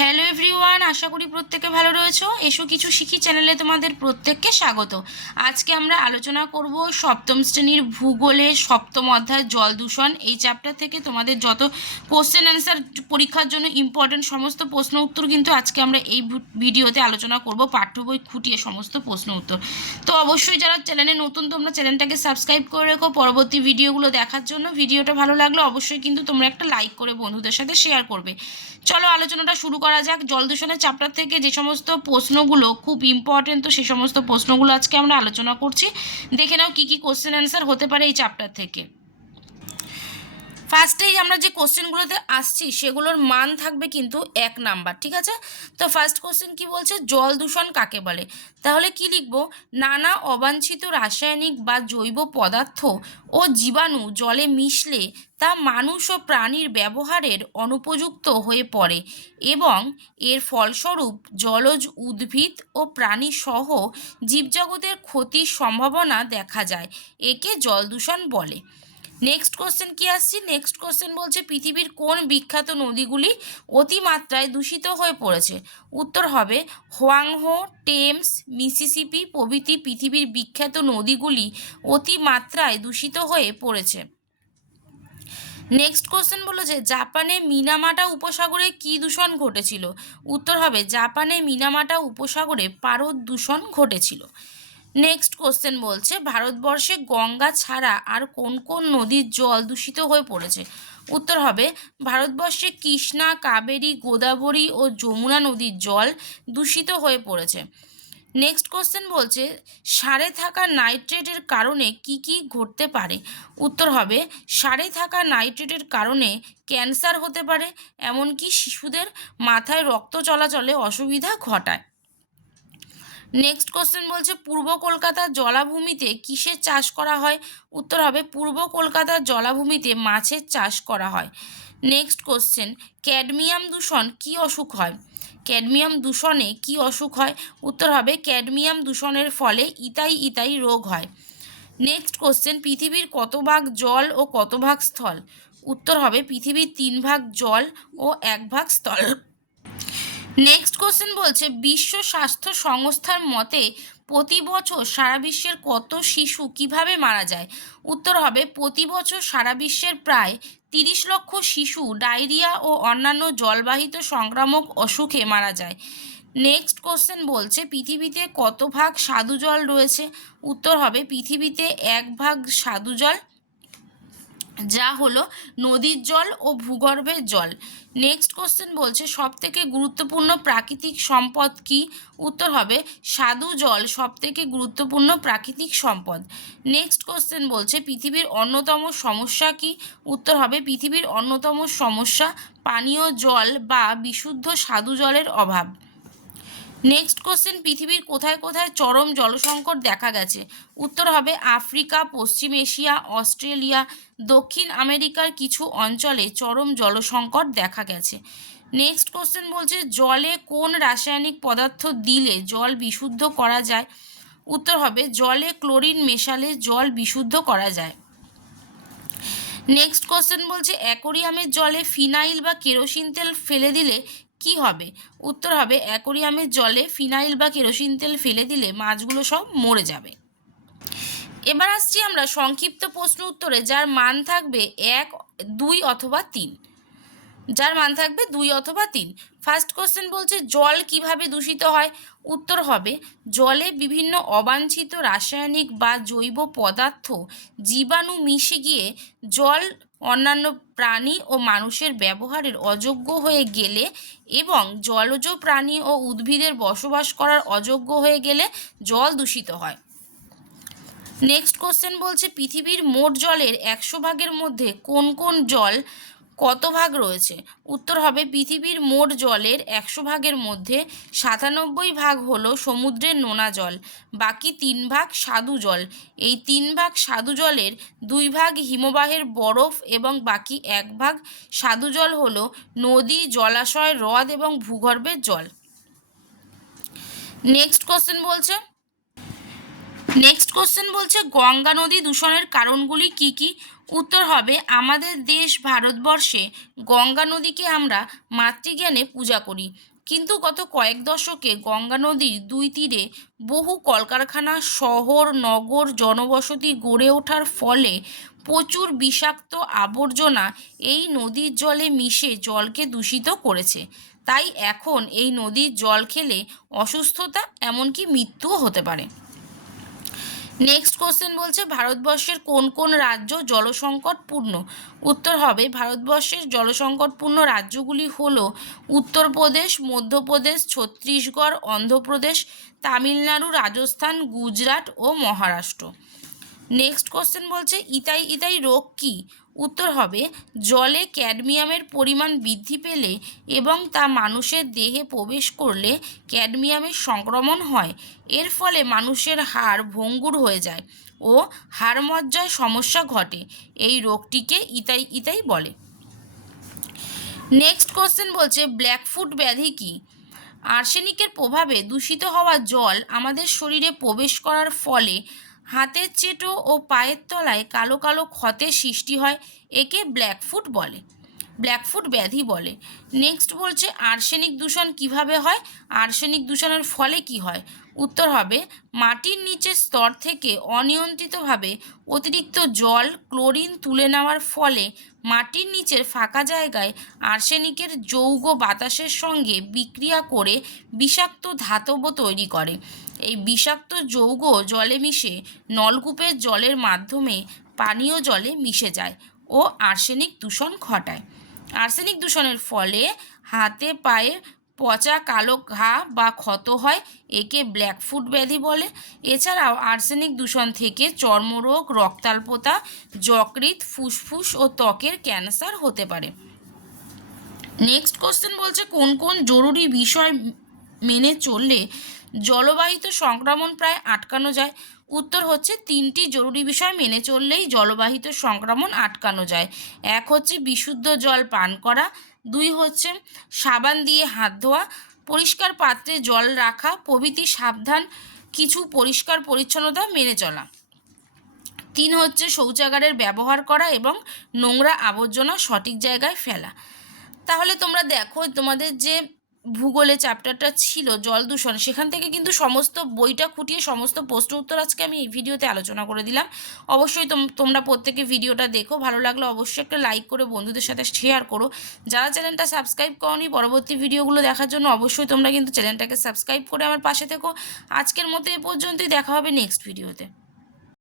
Hello everyone আশা করি প্রত্যেকে ভালো রয়েছো। এসো কিছু শিখি চ্যানেলে তোমাদের প্রত্যেককে স্বাগত। আজকে আমরা আলোচনা করব সপ্তম শ্রেণির ভূগোলে সপ্তম অধ্যায় জল দূষণ। এই চ্যাপ্টার থেকে তোমাদের যত কোশ্চেন অ্যান্সার পরীক্ষার জন্য ইম্পর্টেন্ট সমস্ত প্রশ্ন উত্তর কিন্তু আজকে আমরা এই ভিডিওতে আলোচনা করব, পাঠ্য বই খুঁটিয়ে সমস্ত প্রশ্ন উত্তর। তো অবশ্যই যারা চ্যানেলে নতুন, তোমরা চ্যানেলটাকে সাবস্ক্রাইব করে রেখো। পরবর্তী ভিডিওগুলো দেখার জন্য ভিডিওটা ভালো লাগলে অবশ্যই কিন্তু তোমরা একটা লাইক করে বন্ধুদের সাথে শেয়ার করবে। চলো আলোচনাটা শুরু করা যাক। জল দূষণের চাপটার থেকে যে সমস্ত প্রশ্নগুলো, খুব ইম্পর্টেন্ট তো সে সমস্ত প্রশ্নগুলো আজকে আমরা আলোচনা করছি। দেখে নাও কী কী কোশ্চেন অ্যান্সার হতে পারে এই চাপটার থেকে। ফার্স্টেই আমরা যে কোশ্চেনগুলোতে আসছি, সেগুলোর মান থাকবে কিন্তু এক নাম্বার ঠিক আছে? তো ফার্স্ট কোশ্চেন কি বলছে? জল দূষণ কাকে বলে? তাহলে কি লিখব? নানা অবাঞ্ছিত রাসায়নিক বা জৈব পদার্থ ও জীবাণু জলে মিশলে তা মানুষ ও প্রাণীর ব্যবহারের অনুপযুক্ত হয়ে পড়ে এবং এর ফলস্বরূপ জলজ উদ্ভিদ ও প্রাণী সহ জীবজগতের ক্ষতির সম্ভাবনা দেখা যায়। একে জল দূষণ বলে। নেক্সট কোশ্চেন কি আসছে? নেক্সট কোশ্চেন বলছে, পৃথিবীর কোন বিখ্যাত নদীগুলি অতিমাত্রায় দূষিত হয়ে পড়েছে? উত্তর হবে, হোয়াংহো, টেমস, মিসিসিপি প্রভৃতি পৃথিবীর বিখ্যাত নদীগুলি অতিমাত্রায় দূষিত হয়ে পড়েছে। নেক্সট কোশ্চেন বলল যে জাপানে মিনামাটা উপসাগরে কি দূষণ ঘটেছিল? উত্তর হবে, জাপানে মিনামাটা উপসাগরে পারদ দূষণ ঘটেছিল। নেক্সট কোশ্চেন বলছে, ভারতবর্ষে গঙ্গা ছাড়া আর কোন কোন নদীর জল দূষিত হয়ে পড়েছে? উত্তর হবে, ভারতবর্ষে কৃষ্ণা, কাবেরী, গোদাবরী ও যমুনা নদীর জল দূষিত হয়ে পড়েছে। নেক্সট কোশ্চেন বলছে, সারে থাকা নাইট্রেটের কারণে কি কি ঘটতে পারে? উত্তর হবে, সারে থাকা নাইট্রেটের কারণে ক্যান্সার হতে পারে, এমনকি শিশুদের মাথায় রক্ত চলাচলে অসুবিধা ঘটায়। নেক্সট কোশ্চেন বলছে, পূর্ব কলকাতার জলাভূমিতে কিসের চাষ করা হয়? উত্তর হবে, পূর্ব কলকাতার জলাভূমিতে মাছের চাষ করা হয়। নেক্সট কোশ্চেন ক্যাডমিয়াম দূষণ কি অসুখ হয়? ক্যাডমিয়াম দূষণে কি অসুখ হয়? উত্তর হবে ক্যাডমিয়াম দূষণের ফলে ইতাই ইতাই রোগ হয়। নেক্সট কোশ্চেন পৃথিবীর কত ভাগ জল ও কত ভাগ স্থল? উত্তর হবে, পৃথিবীর তিন ভাগ জল ও এক ভাগ স্থল। নেক্সট কোশ্চেন বলছে, বিশ্ব স্বাস্থ্য সংস্থার মতে প্রতি বছর সারা বিশ্বের কত শিশু কীভাবে মারা যায়? উত্তর হবে, প্রতি বছর সারা বিশ্বের প্রায় তিরিশ লক্ষ শিশু ডায়রিয়া ও অন্যান্য জলবাহিত সংক্রামক অসুখে মারা যায়। নেক্সট কোশ্চেন বলছে, পৃথিবীতে কত ভাগ স্বাদু জল রয়েছে? উত্তর হবে, পৃথিবীতে এক ভাগ স্বাদু জল যা হলো নদীর জল ও ভূগর্ভের জল। নেক্সট কোশ্চেন বলছে সব থেকে গুরুত্বপূর্ণ প্রাকৃতিক সম্পদ কি? উত্তর হবে স্বাদু জল সব থেকে গুরুত্বপূর্ণ প্রাকৃতিক সম্পদ। নেক্সট কোশ্চেন বলছে, পৃথিবীর অন্যতম সমস্যা কি? উত্তর হবে, পৃথিবীর অন্যতম সমস্যা পানীয় জল বা বিশুদ্ধ স্বাদু জলের অভাব। নেক্সট কোশ্চেন পৃথিবীর কোথায় কোথায় চরম জলসংকট দেখা গেছে? উত্তর হবে আফ্রিকা, পশ্চিম এশিয়া, অস্ট্রেলিয়া, দক্ষিণ আমেরিকার কিছু অঞ্চলে চরম জলসংকট দেখা গেছে। নেক্সট কোশ্চেন বলছে, জলে কোন রাসায়নিক পদার্থ দিলে জল বিশুদ্ধ করা যায়? উত্তর হবে, জলে ক্লোরিন মেশালে জল বিশুদ্ধ করা যায়। নেক্সট কোশ্চেন বলছে, অ্যাকোরিয়ামের জলে ফিনাইল বা কেরোসিন তেল ফেলে দিলে কি হবে? উত্তর হবে, অ্যাকোরিয়ামের জলে ফিনাইল বা কেরোসিন তেল ফেলে দিলে মাছগুলো সব মরে যাবে। এবার আসছি আমরা সংক্ষিপ্ত প্রশ্ন উত্তরে, যার মান থাকবে এক, দুই অথবা তিন। যার মান থাকবে দুই অথবা তিন। ফার্স্ট কোশ্চেন বলছে, জল কীভাবে দূষিত হয়? উত্তর হবে, জলে বিভিন্ন অবাঞ্ছিত রাসায়নিক বা জৈব পদার্থ জীবাণু মিশে গিয়ে জল অন্যান্য প্রাণী ও মানুষের ব্যবহারের অযোগ্য হয়ে গেলে এবং জলজ প্রাণী ও উদ্ভিদের বসবাস করার অযোগ্য হয়ে গেলে জল দূষিত হয়। নেক্সট কোশ্চেন বলছে, পৃথিবীর মোট জলের একশো ভাগের মধ্যে কোন কোন জল কত ভাগ রয়েছে? উত্তর হবে পৃথিবীর মোট জলের একশো ভাগের মধ্যে সাতানব্বই ভাগ হলো সমুদ্রের নোনা জল, বাকি তিন ভাগ স্বাদু জল। এই তিন ভাগ স্বাদু জলের দুই ভাগ হিমবাহের বরফ এবং বাকি এক ভাগ স্বাদু জল হলো নদী, জলাশয়, হ্রদ এবং ভূগর্ভের জল। নেক্সট কোশ্চেন বলছে? নেক্সট কোশ্চেন বলছে, গঙ্গা নদী দূষণের কারণগুলি কি কি? উত্তর হবে, আমাদের দেশ ভারতবর্ষে গঙ্গা নদীকে আমরা মাতৃজ্ঞানে পূজা করি। কিন্তু গত কয়েক দশকে গঙ্গা নদীর দুই তীরে বহু কলকারখানা, শহর, নগর, জনবসতি গড়ে ওঠার ফলে প্রচুর বিষাক্ত আবর্জনা এই নদীর জলে মিশে জলকে দূষিত করেছে। তাই এখন এই নদীর জল খেলে অসুস্থতা, এমনকি মৃত্যুও হতে পারে। নেক্সট কোশ্চেন বলছে, ভারতবর্ষের কোন কোন রাজ্য জলসংকটপূর্ণ? উত্তর হবে, ভারতবর্ষের জলসংকটপূর্ণ রাজ্যগুলি হল উত্তরপ্রদেশ, মধ্যপ্রদেশ, ছত্তিশগড়, অন্ধ্রপ্রদেশ, তামিলনাড়ু, রাজস্থান, গুজরাট ও মহারাষ্ট্র। নেক্সট কোশ্চেন বলছে, ইতাই ইতাই রোগ কি? উত্তর হবে, জলে ক্যাডমিয়ামের পরিমাণ বৃদ্ধি পেলে এবং তা মানুষের দেহে প্রবেশ করলে ক্যাডমিয়ামের সংক্রমণ হয়। এর ফলে মানুষের হাড় ভঙ্গুর হয়ে যায় ও হাড়মজ্জায় সমস্যা ঘটে। এই রোগটিকে ইতাই ইতাই বলে। নেক্সট কোশ্চেন বলছে ব্ল্যাকফুট ব্যাধি কি? আর্সেনিকের প্রভাবে দূষিত হওয়া জল আমাদের শরীরে প্রবেশ করার ফলে হাতের চেটো ও পায়ের তলায় কালো কালো ক্ষতের সৃষ্টি হয়, একে ব্ল্যাকফুট বলে। ব্ল্যাকফুট ব্যাধি বলে। নেক্সট বলছে, আর্সেনিক দূষণ কীভাবে হয়? আর্সেনিক দূষণের ফলে কি হয়? উত্তর হবে, মাটির নিচের স্তর থেকে অনিয়ন্ত্রিতভাবে অতিরিক্ত জল, ক্লোরিন তুলে নেওয়ার ফলে মাটির নিচের ফাঁকা জায়গায় আর্সেনিকের যৌগ বাতাসের সঙ্গে বিক্রিয়া করে বিষাক্ত ধাতব তৈরি করে। এই বিষাক্ত যৌগ জলে মিশে নলকূপের জলের মাধ্যমে পানীয় জলে মিশে যায় ও আর্সেনিক দূষণ ঘটায়। আর্সেনিক দূষণের ফলে হাতে পায়ে পচা কালো ঘা বা ক্ষত হয়, একে ব্ল্যাকফুট ব্যাধি বলে। এছাড়াও আর্সেনিক দূষণ থেকে চর্মরোগ, রক্তাল্পতা, যকৃৎ, ফুসফুস ও ত্বকের ক্যান্সার হতে পারে। নেক্সট কোশ্চেন বলছে, কোন কোন জরুরি বিষয় মেনে চললে জলবাহিত সংক্রমণ প্রায় আটকানো যায়। উত্তর হচ্ছে তিনটি জরুরি বিষয় মেনে চললেই জলবাহিত সংক্রমণ আটকানো যায়। এক হচ্ছে বিশুদ্ধ জল পান করা, দুই হচ্ছে সাবান দিয়ে হাত ধোয়া, পরিষ্কার পাত্রে জল রাখা, প্রভৃতি সাবধান, কিছু পরিষ্কার পরিচ্ছন্নতা মেনে চলা। তিন হচ্ছে শৌচাগারের ব্যবহার করা এবং নোংরা আবর্জনা সঠিক জায়গায় ফেলা। তাহলে তোমরা দেখো তোমাদের যে ভূগোলে চ্যাপ্টারটা ছিল জল দূষণ, সেখান থেকে কিন্তু সমস্ত বইটা খুঁটিয়ে সমস্ত প্রশ্ন উত্তর আজকে আমি এই ভিডিওতে আলোচনা করে দিলাম। অবশ্যই তোমরা প্রত্যেকে ভিডিওটা দেখো, ভালো লাগলে অবশ্যই একটা লাইক করে বন্ধুদের সাথে শেয়ার করো। যারা চ্যানেলটা সাবস্ক্রাইব করনি, পরবর্তী ভিডিওগুলো দেখার জন্য অবশ্যই তোমরা কিন্তু চ্যানেলটাকে সাবস্ক্রাইব করে আমার পাশে থেকো। আজকের মতো এ পর্যন্তই, দেখা হবে নেক্সট ভিডিওতে